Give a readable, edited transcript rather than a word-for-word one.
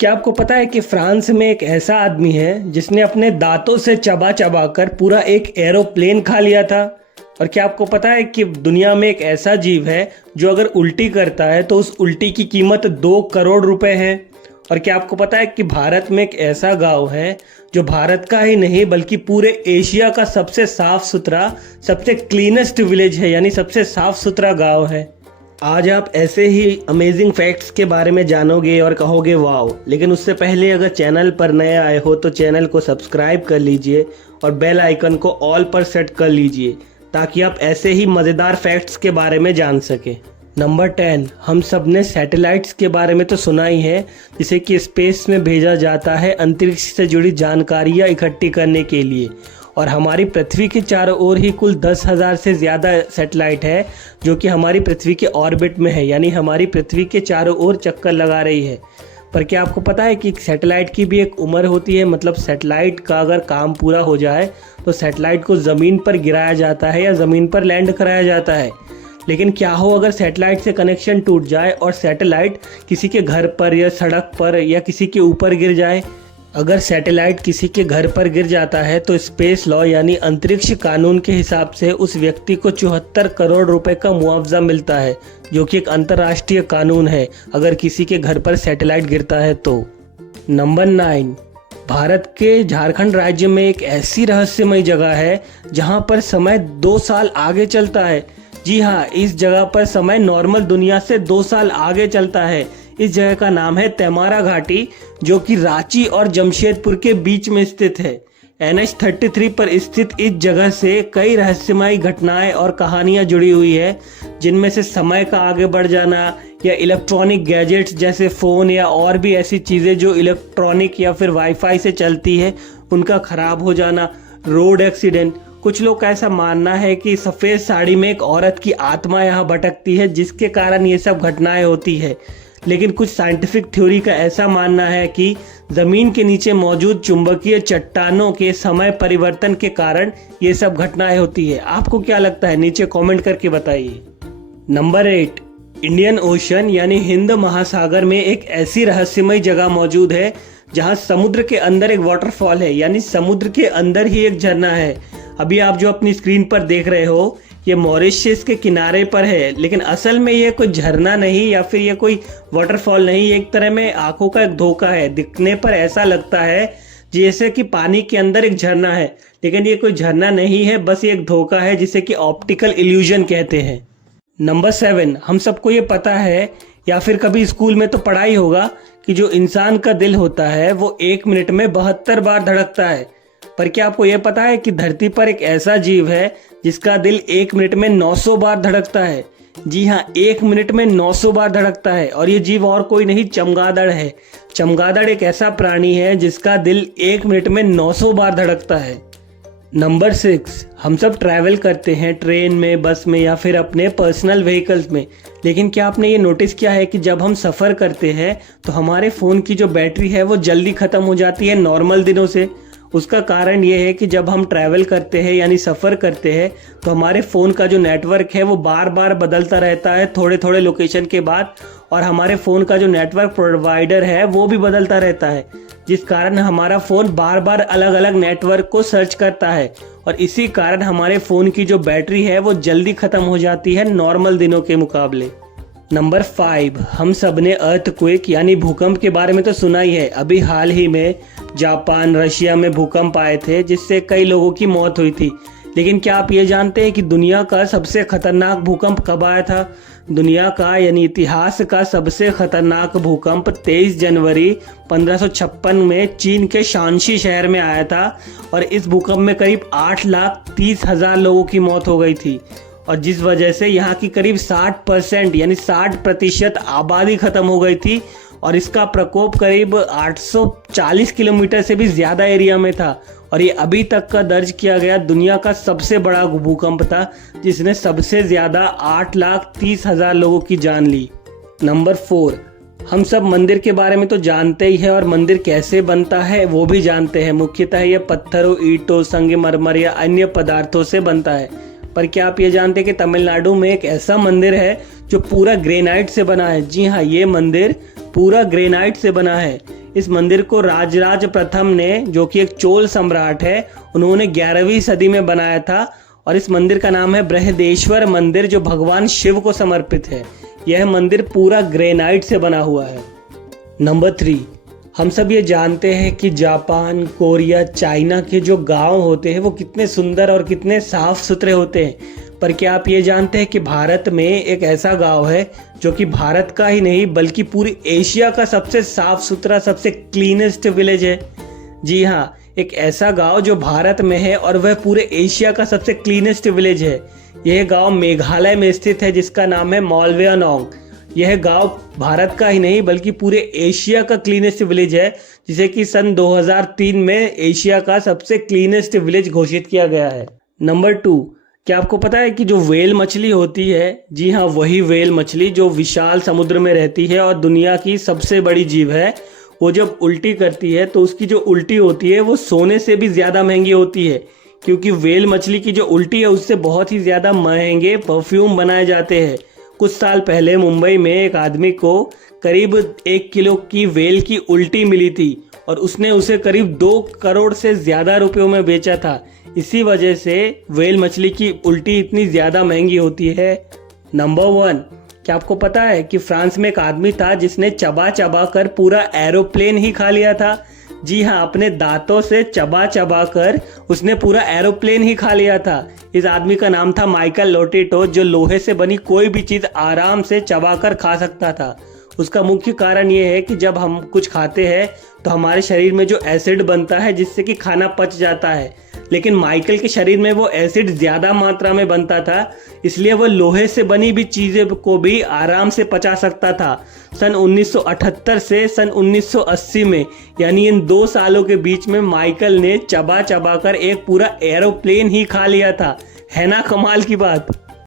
क्या आपको पता है कि फ्रांस में एक ऐसा आदमी है जिसने अपने दांतों से चबा चबा कर पूरा एक एरोप्लेन खा लिया था। और क्या आपको पता है कि दुनिया में एक ऐसा जीव है जो अगर उल्टी करता है तो उस उल्टी की कीमत 2 करोड़ रुपए है। और क्या आपको पता है कि भारत में एक ऐसा गांव है जो भारत का ही नहीं बल्कि पूरे एशिया का सबसे साफ सुथरा, सबसे क्लीनेस्ट विलेज है, यानी सबसे साफ सुथरा गांव है। आज आप ऐसे ही अमेजिंग फैक्ट्स के बारे में जानोगे और कहोगे वाओ। लेकिन उससे पहले अगर चैनल पर नए आए हो तो चैनल को सब्सक्राइब कर लीजिए और बेल आइकन को ऑल पर सेट कर लीजिए ताकि आप ऐसे ही मज़ेदार फैक्ट्स के बारे में जान सकें। नंबर 10, हम सब ने सैटेलाइट्स के बारे में तो सुना ही है, जिसे कि स्पेस में भेजा जाता है अंतरिक्ष से जुड़ी जानकारियाँ इकट्ठी करने के लिए। और हमारी पृथ्वी के चारों ओर ही कुल 10,000 से ज़्यादा सैटेलाइट है जो कि हमारी पृथ्वी के ऑर्बिट में है, यानी हमारी पृथ्वी के चारों ओर चक्कर लगा रही है। पर क्या आपको पता है कि सैटेलाइट की भी एक उम्र होती है? मतलब सैटेलाइट का अगर काम पूरा हो जाए तो सैटेलाइट को ज़मीन पर गिराया जाता है या ज़मीन पर लैंड कराया जाता है। लेकिन क्या हो अगर सैटेलाइट से कनेक्शन टूट जाए और सैटेलाइट किसी के घर पर या सड़क पर या किसी के ऊपर गिर जाए? अगर सैटेलाइट किसी के घर पर गिर जाता है तो स्पेस लॉ यानी अंतरिक्ष कानून के हिसाब से उस व्यक्ति को 74 करोड़ रुपए का मुआवजा मिलता है, जो कि एक अंतर्राष्ट्रीय कानून है अगर किसी के घर पर सैटेलाइट गिरता है तो। नंबर 9, भारत के झारखंड राज्य में एक ऐसी रहस्यमय जगह है जहां पर समय 2 साल आगे चलता है। जी हाँ, इस जगह पर समय नॉर्मल दुनिया से 2 साल आगे चलता है। इस जगह का नाम है तेमारा घाटी, जो कि रांची और जमशेदपुर के बीच में स्थित है। NH-33 पर स्थित इस जगह से कई रहस्यमयी घटनाएं और कहानियां जुड़ी हुई है, जिनमें से समय का आगे बढ़ जाना या इलेक्ट्रॉनिक गैजेट्स जैसे फ़ोन या और भी ऐसी चीज़ें जो इलेक्ट्रॉनिक या फिर वाईफाई से चलती है उनका खराब हो जाना, रोड एक्सीडेंट। कुछ लोग का ऐसा मानना है कि सफ़ेद साड़ी में एक औरत की आत्मा यहाँ भटकती है जिसके कारण ये सब घटनाएं होती है। लेकिन कुछ साइंटिफिक थ्योरी का ऐसा मानना है कि ज़मीन के नीचे मौजूद चुंबकीय चट्टानों के समय परिवर्तन के कारण ये सब घटनाएं होती है। आपको क्या लगता है? नीचे कमेंट करके बताइए। नंबर 8, इंडियन ओशन यानी हिंद महासागर में एक ऐसी रहस्यमय जगह मौजूद है जहां समुद्र के अंदर एक वाटरफॉल है, यानी समुद्र के अंदर ही एक झरना है। अभी आप जो अपनी स्क्रीन पर देख रहे हो ये मॉरिशस के किनारे पर है, लेकिन असल में ये कोई झरना नहीं या फिर ये कोई वाटरफॉल नहीं, ये एक तरह में आंखों का एक धोखा है। दिखने पर ऐसा लगता है जैसे कि पानी के अंदर एक झरना है, लेकिन ये कोई झरना नहीं है, बस ये एक धोखा है जिसे कि ऑप्टिकल इल्यूजन कहते हैं। नंबर 7, हम सबको ये पता है या फिर कभी स्कूल में तो पढ़ा ही होगा कि जो इंसान का दिल होता है वो 1 मिनट में 72 बार धड़कता है। पर क्या आपको यह पता है कि धरती पर एक ऐसा जीव है जिसका दिल 1 मिनट में 900 बार धड़कता है? जी हाँ, 1 मिनट में 900 बार धड़कता है। और ये जीव और कोई नहीं, चमगादड़ है। चमगादड़ एक ऐसा प्राणी है जिसका दिल 1 मिनट में 900 बार धड़कता है। नंबर 6, हम सब ट्रैवल करते हैं ट्रेन में, बस में या फिर अपने पर्सनल व्हीकल्स में। लेकिन क्या आपने ये नोटिस किया है कि जब हम सफ़र करते हैं तो हमारे फ़ोन की जो बैटरी है वो जल्दी ख़त्म हो जाती है नॉर्मल दिनों से? उसका कारण ये है कि जब हम ट्रैवल करते हैं यानी सफ़र करते हैं तो हमारे फ़ोन का जो नेटवर्क है वो बार बार बदलता रहता है थोड़े थोड़े लोकेशन के बाद, और हमारे फ़ोन का जो नेटवर्क प्रोवाइडर है वो भी बदलता रहता है, जिस कारण हमारा फ़ोन बार बार अलग अलग नेटवर्क को सर्च करता है और इसी कारण हमारे फ़ोन की जो बैटरी है वो जल्दी ख़त्म हो जाती है नॉर्मल दिनों के मुकाबले। नंबर 5, हम सब ने अर्थक्वेक यानी भूकंप के बारे में तो सुना ही है। अभी हाल ही में जापान, रशिया में भूकंप आए थे जिससे कई लोगों की मौत हुई थी। लेकिन क्या आप ये जानते हैं कि दुनिया का सबसे खतरनाक भूकंप कब आया था? दुनिया का यानी इतिहास का सबसे खतरनाक भूकंप 23 जनवरी 1556 में चीन के शांसी शहर में आया था और इस भूकंप में करीब 8,30,000 लोगों की मौत हो गई थी, और जिस वजह से यहाँ की करीब 60% यानी 60% आबादी खत्म हो गई थी। और इसका प्रकोप करीब 840 किलोमीटर से भी ज़्यादा एरिया में था और ये अभी तक का दर्ज किया गया दुनिया का सबसे बड़ा भूकंप था, जिसने सबसे ज़्यादा 8,30,000 लोगों की जान ली। नंबर 4, हम सब मंदिर के बारे में तो जानते ही है और मंदिर कैसे बनता है वो भी जानते हैं। मुख्यतः ये पत्थरों, ईंटों, संगमरमर या अन्य पदार्थों से बनता है। पर क्या आप ये जानते हैं कि तमिलनाडु में एक ऐसा मंदिर है जो पूरा ग्रेनाइट से बना है? जी हाँ, ये मंदिर पूरा ग्रेनाइट से बना है। इस मंदिर को राजराज प्रथम ने, जो कि एक चोल सम्राट है, उन्होंने 11वीं सदी में बनाया था और इस मंदिर का नाम है बृहदेश्वर मंदिर, जो भगवान शिव को समर्पित है। यह मंदिर पूरा ग्रेनाइट से बना हुआ है। नंबर 3, हम सब ये जानते हैं कि जापान, कोरिया, चाइना के जो गांव होते हैं वो कितने सुंदर और कितने साफ सुथरे होते हैं। पर क्या आप ये जानते हैं कि भारत में एक ऐसा गांव है जो कि भारत का ही नहीं बल्कि पूरी एशिया का सबसे साफ सुथरा, सबसे क्लीनेस्ट विलेज है। जी हाँ, एक ऐसा गांव जो भारत में है और वह पूरे एशिया का सबसे क्लीनेस्ट विलेज है। यह गांव मेघालय में स्थित है, जिसका नाम है मोल्वेनोंग। यह गांव भारत का ही नहीं बल्कि पूरे एशिया का क्लीनेस्ट विलेज है, जिसे कि सन 2003 में एशिया का सबसे क्लीनेस्ट विलेज घोषित किया गया है। नंबर 2, क्या आपको पता है कि जो व्हेल मछली होती है, जी हाँ वही व्हेल मछली जो विशाल समुद्र में रहती है और दुनिया की सबसे बड़ी जीव है, वो जब उल्टी करती है तो उसकी जो उल्टी होती है वो सोने से भी ज़्यादा महंगी होती है, क्योंकि व्हेल मछली की जो उल्टी है उससे बहुत ही ज़्यादा महंगे परफ्यूम बनाए जाते हैं। कुछ साल पहले मुंबई में एक आदमी को करीब 1 किलो की व्हेल की उल्टी मिली थी और उसने उसे करीब 2 करोड़ से ज़्यादा रुपयों में बेचा था। इसी वजह से व्हेल मछली की उल्टी इतनी ज़्यादा महंगी होती है। नंबर 1, क्या आपको पता है कि फ्रांस में एक आदमी था जिसने चबा चबा कर पूरा एरोप्लेन ही खा लिया था। जी हाँ, अपने दांतों से चबा चबा कर उसने पूरा एरोप्लेन ही खा लिया था। इस आदमी का नाम था माइकल लोटेटो, जो लोहे से बनी कोई भी चीज़ आराम से चबा कर खा सकता था। उसका मुख्य कारण ये है कि जब हम कुछ खाते हैं तो हमारे शरीर में जो एसिड बनता है जिससे कि खाना पच जाता है, लेकिन माइकल के शरीर में वो एसिड ज़्यादा मात्रा में बनता था, इसलिए वो लोहे से बनी भी चीज़ें को भी आराम से पचा सकता था। सन 1978 से सन 1980 में, यानी इन 2 सालों के बीच में माइकल ने चबा चबा कर एक पूरा एरोप्लेन ही खा लिया था। है ना कमाल की बात।